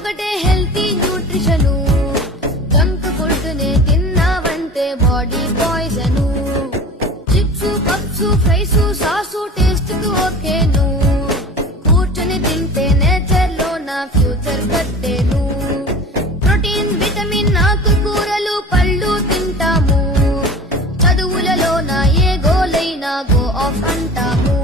ఒకటే healthy nutrition, junk food నే తిన్నావంటే body poison. Chips puffs fries sauce taste కు ఓకేను, కూర్చొని తింటే నేచర్ లో నా ఫ్యూచర్ కట్టేను. ప్రోటీన్ విటమిన్ ఆకుకూరలు పళ్ళు తింటాము, చదువులలో నా ఏ గోలైనా గో ఆఫ్ అంటాము.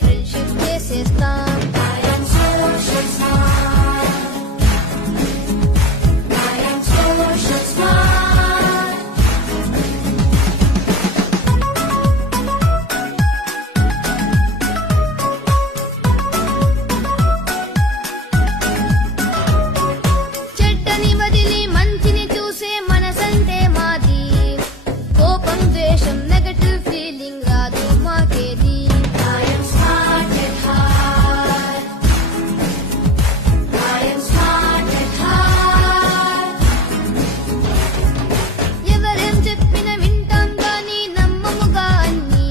ఫ్రెండ్షిప్ చేసేస్తాం. చెడ్డని వదిలి మంచిని చూసే మనసంటే మాది, కోపం ద్వేషం నెగటివ్ ఫీలింగ్ రాదు మాకేది. ఎవరేం చెప్పిన వింటాం గాని నమ్మముగా అన్ని,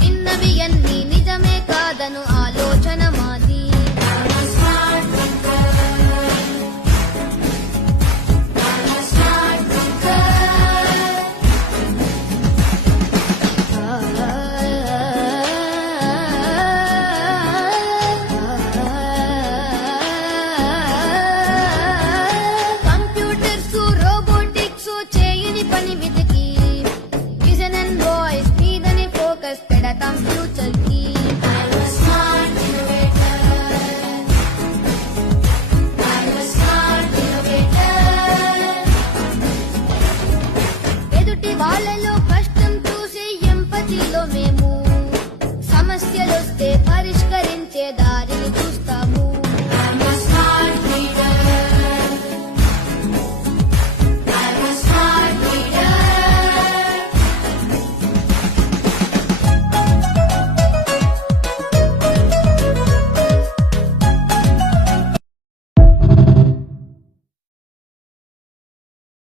విన్నవి అన్ని నిజమే కాదను ఆలోచన మాది. కంప్యూటర్స్ రోబోటిక్స్ చేయని పని వెతికి, విజన్ అండ్ వాయిస్ మీదని ఫోకస్ పెడతాం ఫ్యూచర్ కి. ఎదుటి వాళ్ళ